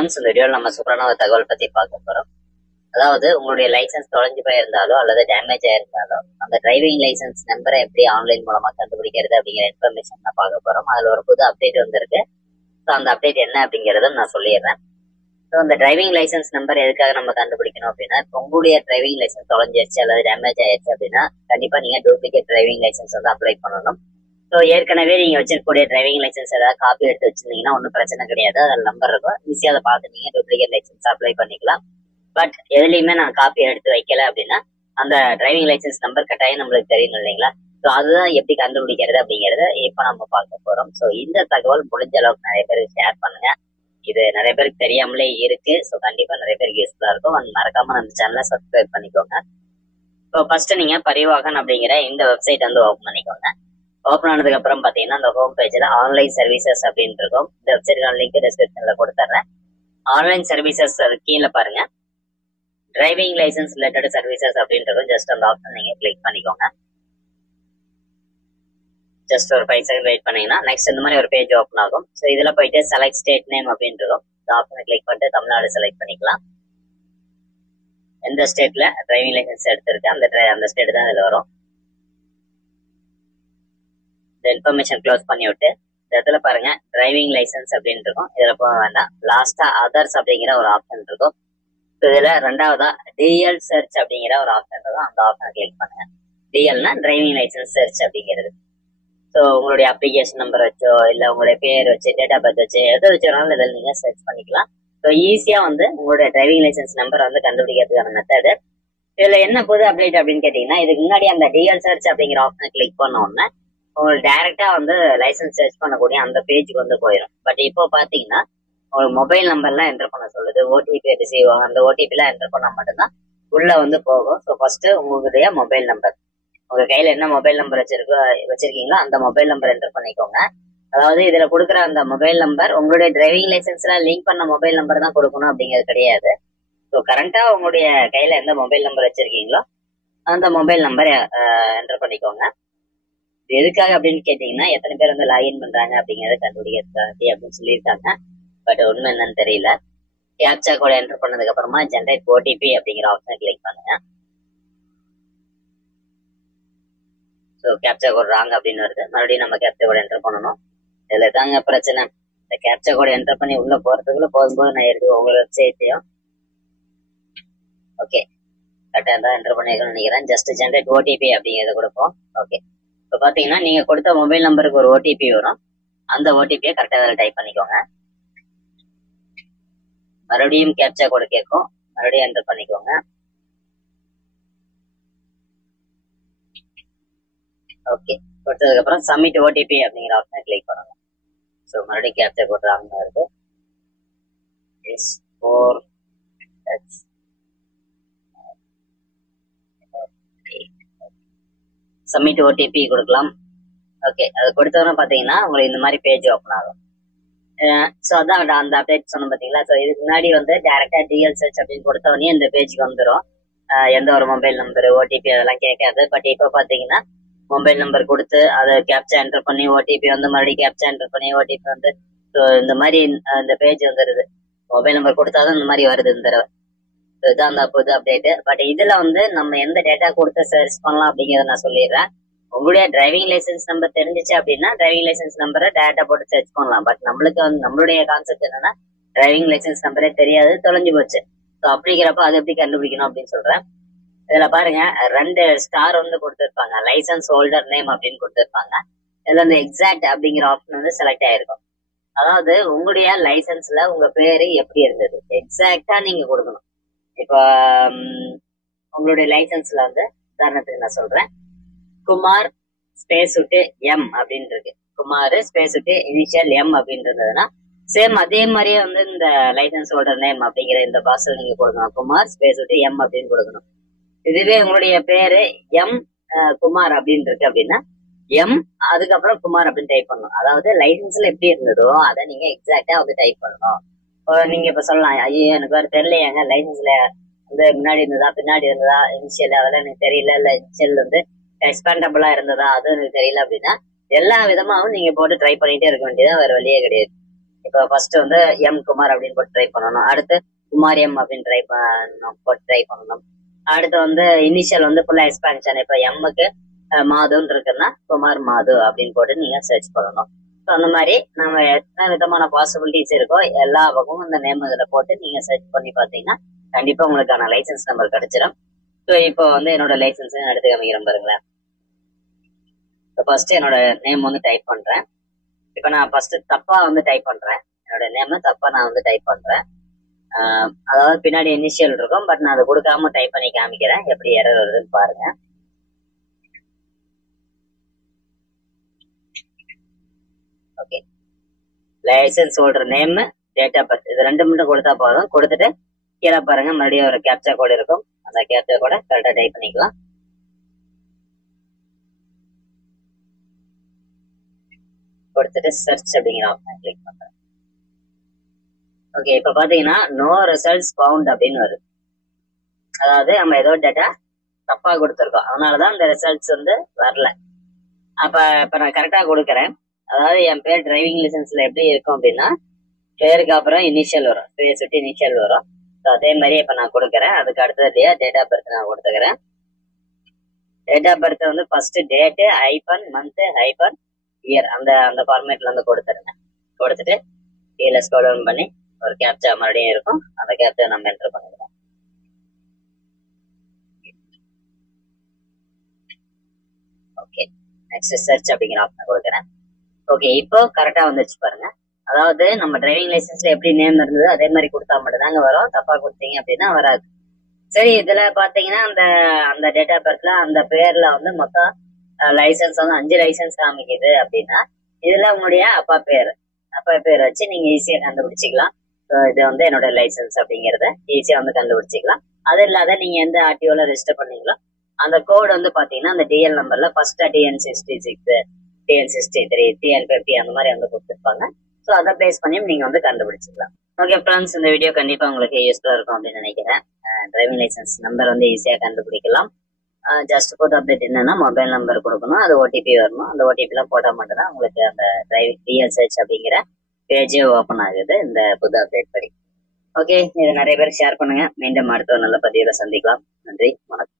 Friends, இந்த வீடியோவில் நம்ம சூப்பரான ஒரு தகவல் பத்தி பார்க்க போறோம். அதாவது உங்களுடைய லைசன்ஸ் தொலைஞ்சு போயிருந்தாலோ அல்லது டேமேஜ் ஆயிருந்தாலோ அந்த டிரைவிங் லைசன்ஸ் நம்பரை எப்படி ஆன்லைன் மூலமா கண்டுபிடிக்கிறது அப்படிங்கிற இன்ஃபர்மேஷன் தான் பார்க்க போறோம். அதுல ஒரு புது அப்டேட் வந்திருக்கு. ஸோ அந்த அப்டேட் என்ன அப்படிங்கறத நான் சொல்லிடுறேன். ஸோ அந்த டிரைவிங் லைசன்ஸ் நம்பர் எதுக்காக நம்ம கண்டுபிடிக்கணும் அப்படின்னா, இப்போ உங்களுடைய டிரைவிங் லைசன்ஸ் தொலைஞ்சிருச்சு அல்லது டேமேஜ் ஆயிடுச்சு அப்படின்னா கண்டிப்பா நீங்க டூப்ளிகேட் டிரைவிங் லைசன்ஸ் வந்து அப்ளை பண்ணணும். ஸோ ஏற்கனவே நீங்க வச்சிருக்கக்கூடிய டிரைவிங் லைசன்ஸ் ஏதாவது காப்பி எடுத்து வச்சிருந்தீங்கன்னா ஒன்றும் பிரச்சனை கிடையாது. அதில் நம்பர் இருக்கும், ஈஸியாக அதை பார்த்து நீங்க டூப்ளிகேட் லைசன்ஸ் அப்ளை பண்ணிக்கலாம். பட் எதுலையுமே நான் காப்பி எடுத்து வைக்கல அப்படின்னா அந்த டிரைவிங் லைசன்ஸ் நம்பர் கட்டாயம் நம்மளுக்கு தெரியணும் இல்லைங்களா? ஸோ அதுதான் எப்படி கண்டுபிடிக்கிறது அப்படிங்கறத இப்ப நம்ம பார்க்க போறோம். ஸோ இந்த தகவல் முடிஞ்ச அளவுக்கு நிறைய பேருக்கு ஷேர் பண்ணுங்க. இது நிறைய பேருக்கு தெரியாமலே இருக்கு. ஸோ கண்டிப்பா நிறைய பேருக்கு யூஸ்ஃபுல்லா இருக்கும். மறக்காம நம்ம சேனலை சப்ஸ்கிரைப் பண்ணிக்கோங்க. இப்போ ஃபர்ஸ்ட் நீங்க பரிவாகன் அப்படிங்கிற இந்த வெப்சைட் வந்து ஓப்பன் பண்ணிக்கோங்க. ஓப்பன் ஆனதுக்கு அப்புறம் பாத்தீங்கன்னா அந்த ஹோம் பேஜ்ல ஆன்லைன் சர்வீசஸ் அப்படின்னு இருக்கும். இந்த வெப்சைட்கான லிங்க் டிஸ்கிரிப்ஷன்ல கொடுத்துறேன். ஆன்லைன் சர்வீசஸ் கீழே பாருங்க, டிரைவிங் லைசன்ஸ் ரிலேட்டட் சர்வீசஸ் அப்படின்னு இருக்கும். ஜஸ்ட் அந்த ஆப்ஷன் நீங்க கிளிக் பண்ணிக்கோங்க. ஜஸ்ட் ஒரு 5 செகண்ட் வெயிட் பண்ணீங்கன்னா நெக்ஸ்ட் இந்த மாதிரி ஒரு பேஜ் ஓப்பன் ஆகும். ஸோ இதுல போயிட்டு செலக்ட் ஸ்டேட் நேம் அப்படின்னு இருக்கும். இந்த ஆப்ஷனை கிளிக் பண்ணிட்டு தமிழ்நாடு செலக்ட் பண்ணிக்கலாம். எந்த ஸ்டேட்ல டிரைவிங் லைசன்ஸ் எடுத்திருக்கு அந்த ஸ்டேட் தான் இதுல வரும். இந்த இன்ஃபர்மேஷன் க்ளோஸ் பண்ணி விட்டு இந்த இடத்துல பாருங்க டிரைவிங் லைசன்ஸ் அப்படின்னு இருக்கும். இதுல போக வேண்டாம். லாஸ்டா அதர்ஸ் அப்படிங்கிற ஒரு ஆப்ஷன் இருக்கும். இதுல ரெண்டாவதா டிஎல் சர்ச் அப்படிங்கிற ஒரு ஆப்ஷன் இருக்கும். அந்த ஆப்ஷனை கிளிக் பண்ணுங்க. டிஎல்னா டிரைவிங் லைசன்ஸ் சர்ச் அப்படிங்கிறது. ஸோ உங்களுடைய அப்ளிகேஷன் நம்பர் வச்சோ இல்ல உங்களுடைய பேர் வச்சு டேட் ஆஃப் பர்த் வச்சு எதை வச்சுனாலும் இதில் நீங்க சர்ச் பண்ணிக்கலாம். ஸோ ஈஸியா வந்து உங்களுடைய டிரைவிங் லைசன்ஸ் நம்பர் வந்து கண்டுபிடிக்கிறதுக்கான மெத்தடு. இதுல என்ன புது அப்டேட் அப்படின்னு கேட்டீங்கன்னா, இதுக்கு முன்னாடி அந்த டிஎல் சர்ச் அப்படிங்கிற ஆப்ஷனை கிளிக் பண்ண உடனே உங்களுக்கு டைரக்டா வந்து லைசன்ஸ் சர்ச் பண்ணக்கூடிய அந்த பேஜுக்கு வந்து போயிடும். பட் இப்போ பாத்தீங்கன்னா உங்களுக்கு மொபைல் நம்பர்லாம் என்டர் பண்ண சொல்லுது. ஓடிபி ரிசீவ் ஆகும். அந்த ஓடிபி எல்லாம் என்டர் பண்ணா மட்டும்தான் உள்ள வந்து போகும். ஸோ ஃபர்ஸ்ட் உங்களுடைய மொபைல் நம்பர், உங்க கையில என்ன மொபைல் நம்பர் வச்சிருக்கீங்களோ அந்த மொபைல் நம்பர் என்டர் பண்ணிக்கோங்க. அதாவது இதுல கொடுக்குற அந்த மொபைல் நம்பர் உங்களுடைய டிரைவிங் லைசன்ஸ்ல லிங்க் பண்ண மொபைல் நம்பர் தான் கொடுக்கணும் அப்படிங்கிறது கிடையாது. ஸோ கரண்டா உங்களுடைய கையில எந்த மொபைல் நம்பர் வச்சிருக்கீங்களோ அந்த மொபைல் நம்பர் என்டர் பண்ணிக்கோங்க. எதுக்காக அப்படின்னு கேட்டீங்கன்னா, எத்தனை பேர் வந்து லாகின் பண்றாங்க அப்படிங்கறத கண்டுபிடிக்கிறதுக்காக அப்படின்னு சொல்லியிருக்காங்க. பட் உண்மை என்னன்னு தெரியல. கேப்சா கோட் என்டர் பண்ணதுக்கு அப்புறமா ஜென்ரேட் ஓடிபி அப்படிங்கிற ஆப்ஷனை கிளிக் பண்ணுங்க. ஸோ கேப்சா கோட் ராங் அப்படின்னு வருது. மறுபடியும் நம்ம கேப்சா கோட் என்டர் பண்ணணும். இதுல தாங்க பிரச்சனை. இந்த கேப்சா கோட் என்டர் பண்ணி உள்ள போறதுக்குள்ள போகும்போது நான் எடுத்து ஒவ்வொரு வெப்சைட்டையும் ஓகே கரெக்டா தான் என்டர் பண்ணிருக்கணும்னு நினைக்கிறேன். ஜஸ்ட் ஜென்ரேட் ஓடிபி அப்படிங்கறத கொடுப்போம். ஓகே, இப்போ பாத்தீங்கன்னா நீங்க கொடுத்த மொபைல் நம்பருக்கு ஒரு ஓடிபி வரும். அந்த ஓடிபியை கரெக்டா டைப் பண்ணிக்கோங்க. மறுபடியும் கேப்சா கோட் கேட்கும். மறுபடியும் என்டர் பண்ணிக்கோங்க. ஓகே, கொடுத்ததுக்கு அப்புறம் சப்மிட் ஓடிபி அப்படிங்கிற ஆப்ஷனை கிளிக் பண்ணுங்க. ஸோ மறுபடியும் கேப்சா கோட் ராங் வருது. சப்மிட் ஓடிபி கொடுக்கலாம். ஓகே, அது கொடுத்தவரை பாத்தீங்கன்னா உங்களுக்கு இந்த மாதிரி பேஜ் ஓப்பன் ஆகும். ஸோ அதான் அந்த அப்டேட் சொன்ன பாத்தீங்களா. ஸோ இதுக்கு முன்னாடி வந்து டைரக்டா டிஎல் சர்ச் அப்படின்னு கொடுத்தவொடனே இந்த பேஜுக்கு வந்துடும். எந்த ஒரு மொபைல் நம்பர் ஓடிபி அதெல்லாம் கேட்காது. பட் இப்போ பாத்தீங்கன்னா மொபைல் நம்பர் கொடுத்து அதை கேப்சா என்டர் பண்ணி ஓடிபி வந்து மறுபடியும் கேப்சா என்டர் பண்ணி ஓடிபி வந்து இந்த மாதிரி இந்த பேஜ் வந்துருது. மொபைல் நம்பர் கொடுத்தாதான் இந்த மாதிரி வருது இந்த தடவை. இதுதான் அந்த புது அப்டேட். பட் இதுல வந்து நம்ம எந்த டேட்டா கொடுத்து சர்ச் பண்ணலாம் அப்படிங்கறத நான் சொல்லிடுறேன். உங்களுடைய டிரைவிங் லைசன்ஸ் நம்பர் தெரிஞ்சிச்சு அப்படின்னா டிரைவிங் லைசன்ஸ் நம்பரை டேட்டா போட்டு சர்ச் பண்ணலாம். பட் நம்மளுக்கு வந்து நம்மளுடைய கான்செப்ட் என்னன்னா டிரைவிங் லைசன்ஸ் நம்பரே தெரியாது, தொலைஞ்சு போச்சு. ஸோ அப்படிங்கிறப்ப அது எப்படி கண்டுபிடிக்கணும் அப்படின்னு சொல்றேன். இதுல பாருங்க 2 ஸ்டார் வந்து கொடுத்துருப்பாங்க. லைசன்ஸ் ஹோல்டர் நேம் அப்படின்னு கொடுத்துருப்பாங்க. இதுல இந்த எக்ஸாக்ட் அப்படிங்கிற ஆப்ஷன் வந்து செலக்ட் ஆயிருக்கும். அதாவது உங்களுடைய லைசன்ஸ்ல உங்க பேரு எப்படி இருந்தது எக்ஸாக்டா நீங்க கொடுக்கணும். இப்போ உங்களுடைய லைசன்ஸ்ல வந்து உதாரணத்துக்கு நான் சொல்றேன், குமார் ஸ்பேஸ் விட்டு எம் அப்படின்னு இருக்கு. குமார் ஸ்பேஸ் விட்டு இனிஷியல் எம் அப்படின்றதுன்னா சேம் அதே மாதிரியே வந்து இந்த லைசன்ஸ் ஹோல்டர் நேம் அப்படிங்கிற இந்த பாக்ஸ்ல நீங்க கொடுக்கணும். குமார் ஸ்பேஸ் விட்டு எம் அப்படின்னு கொடுக்கணும். இதுவே உங்களுடைய பேரு எம் குமார் அப்படின்னு இருக்கு அப்படின்னா எம் அதுக்கப்புறம் குமார் அப்படின்னு டைப் பண்ணணும். அதாவது லைசன்ஸ்ல எப்படி இருந்ததோ அதை நீங்க எக்ஸாக்டா வந்து டைப் பண்ணணும். நீங்க இப்ப சொல்லலாம், ஐயோ எனக்கு வேற தெரியலையாங்க, லைசன்ஸ்ல வந்து முன்னாடி இருந்ததா பின்னாடி இருந்ததா இனிஷியல் அதெல்லாம் எனக்கு தெரியல, இல்ல இனிஷியல் வந்து எக்ஸ்பேண்டபிளா இருந்ததா அதுவும் எனக்கு தெரியல அப்படின்னா எல்லா விதமாவும் நீங்க போட்டு ட்ரை பண்ணிட்டே இருக்க வேண்டியதான், வேற வழியே கிடையாது. இப்போ ஃபர்ஸ்ட் வந்து எம் குமார் அப்படின்னு போட்டு ட்ரை பண்ணணும். அடுத்து குமார் எம் அப்படின்னு ட்ரை பண்ணணும். அடுத்து வந்து இனிஷியல் வந்து ஃபுல்லா எக்ஸ்பான்ஷன். இப்போ எம்முக்கு மாதுன்னு இருக்குன்னா குமார் மாது அப்படின்னு போட்டு நீங்க சர்ச் பண்ணணும். ஸோ அந்த மாதிரி நம்ம எத்தனை விதமான பாசிபிலிட்டிஸ் இருக்கோ எல்லா பக்கமும் இந்த நேம் இதுல போட்டு நீங்க சர்ச் பண்ணி பார்த்தீங்கன்னா கண்டிப்பா உங்களுக்கான லைசன்ஸ் நம்பர் கிடைச்சிடும். ஸோ இப்போ வந்து என்னோட லைசன்ஸ் எடுத்து காமிக்கிறேன் பாருங்களேன். இப்போ ஃபர்ஸ்ட் என்னோட நேம் வந்து டைப் பண்றேன். இப்போ நான் ஃபர்ஸ்ட் தப்பா வந்து டைப் பண்றேன். என்னோட நேம் தப்பா நான் வந்து டைப் பண்றேன். அதாவது பின்னாடி இனிஷியல் இருக்கும், பட் நான் அதை கொடுக்காம டைப் பண்ணி காமிக்கிறேன் எப்படி எரர் வருதுன்னு பாருங்க. Okay, licence holder name, date of birth இது ரெண்டு மட்டும் கொடுத்தா போதும். கொடுத்துட்டு கீழே பாருங்க மறுபடியும் ஒரு கேப்சா கோடு இருக்கும். அந்த கேப்சா கோடை கரெக்டா டைப் பண்ணிக்கலாம். கொடுத்துட்டு சர்ச் அப்படிங்கிற ஆப்ஷன் கிளிக் பண்றேன். ஓகே, இப்ப பாத்தீங்கன்னா நோ ரிசல்ட்ஸ் ஃபவுண்ட் அப்படின்னு வருது. அதாவது நம்ம ஏதோ டேட்டா தப்பா கொடுத்துருக்கோம், அதனாலதான் இந்த ரிசல்ட்ஸ் வந்து வரல. இப்ப நான் கரெக்டா கொடுக்குறேன். அதாவது என் பேர் டிரைவிங் லைசன்ஸ்ல எப்படி இருக்கும் அப்படின்னா பேருக்கு அப்புறம் இனிஷியல் வரும், பேர் சுட்டி இனிஷியல் வரும். அதே மாதிரி இப்ப நான் கொடுக்குறேன். அதுக்கு அடுத்ததுலயே டேட் ஆஃப் பர்த் நான் கொடுத்துக்கிறேன். டேட் ஆஃப் பர்த் வந்து first date hyphen month hyphen year அந்த ஃபார்மேட்ல வந்து கொடுத்துருங்க. கொடுத்துட்டு கீழே ஸ்க்ரோல் டவுன் பண்ணி ஒரு கேப்சா மறுபடியும் இருக்கும், அந்த கேப்சா நம்ம என்டர் பண்ணிடுவோம். ஓகே, நெக்ஸ்ட் சர்ச் அப்படிங்கிற ஆப்ஷன் கொடுக்குறேன். ஓகே, இப்போ கரெக்டா வந்துச்சு பாருங்க. அதாவது நம்ம டிரைவிங் லைசன்ஸ்ல எப்படி நேம் இருந்தது அதே மாதிரி கொடுத்தா மட்டும் தாங்க வரும். தப்பா கொடுத்தீங்க அப்படின்னா வராது. சரி, இதுல பாத்தீங்கன்னா அந்த டேட் ஆஃப் பர்த்ல அந்த பேர்ல வந்து மொத்தம் லைசன்ஸ் வந்து 5 லைசன்ஸ் காமிக்குது அப்படின்னா இதுல உங்களுடைய அப்பா பேர் வச்சு நீங்க ஈஸியா கண்டுபிடிச்சிக்கலாம். இது வந்து என்னோட லைசன்ஸ் அப்படிங்கறத ஈஸியா வந்து கண்டுபிடிச்சிக்கலாம். அது இல்லாத நீங்க எந்த ஆர்டிஓல ரெஜிஸ்டர் பண்ணீங்களோ அந்த கோடு வந்து பாத்தீங்கன்னா அந்த டிஎல் நம்பர்ல ஃபர்ஸ்ட் TN66 TN63 TN50 அந்த மாதிரி வந்து கொடுத்துருப்பாங்க. ஸோ அதை பேஸ் பண்ணி நீங்க வந்து கண்டுபிடிச்சிக்கலாம். ஓகே ஃப்ரெண்ட்ஸ், இந்த வீடியோ கண்டிப்பா உங்களுக்கு யூஸ்ஃபுல்லா இருக்கும் அப்படின்னு நினைக்கிறேன். டிரைவிங் லைசன்ஸ் நம்பர் வந்து ஈஸியா கண்டுபிடிக்கலாம். ஜஸ்ட் போட்டு அப்டேட் என்னன்னா மொபைல் நம்பர் கொடுக்கணும், அது ஓடிபி வரணும். அந்த ஓடிபி எல்லாம் போட்டா மட்டும் தான் உங்களுக்கு அந்த டிரைவிங் டிஎல் சர்ச் அப்படிங்கிற பேஜே ஓப்பன் ஆகுது இந்த புது அப்டேட் படி. ஓகே, இது நிறைய பேருக்கு ஷேர் பண்ணுங்க. மீண்டும் அடுத்த ஒரு நல்ல பதிவுல சந்திக்கலாம். நன்றி, வணக்கம்.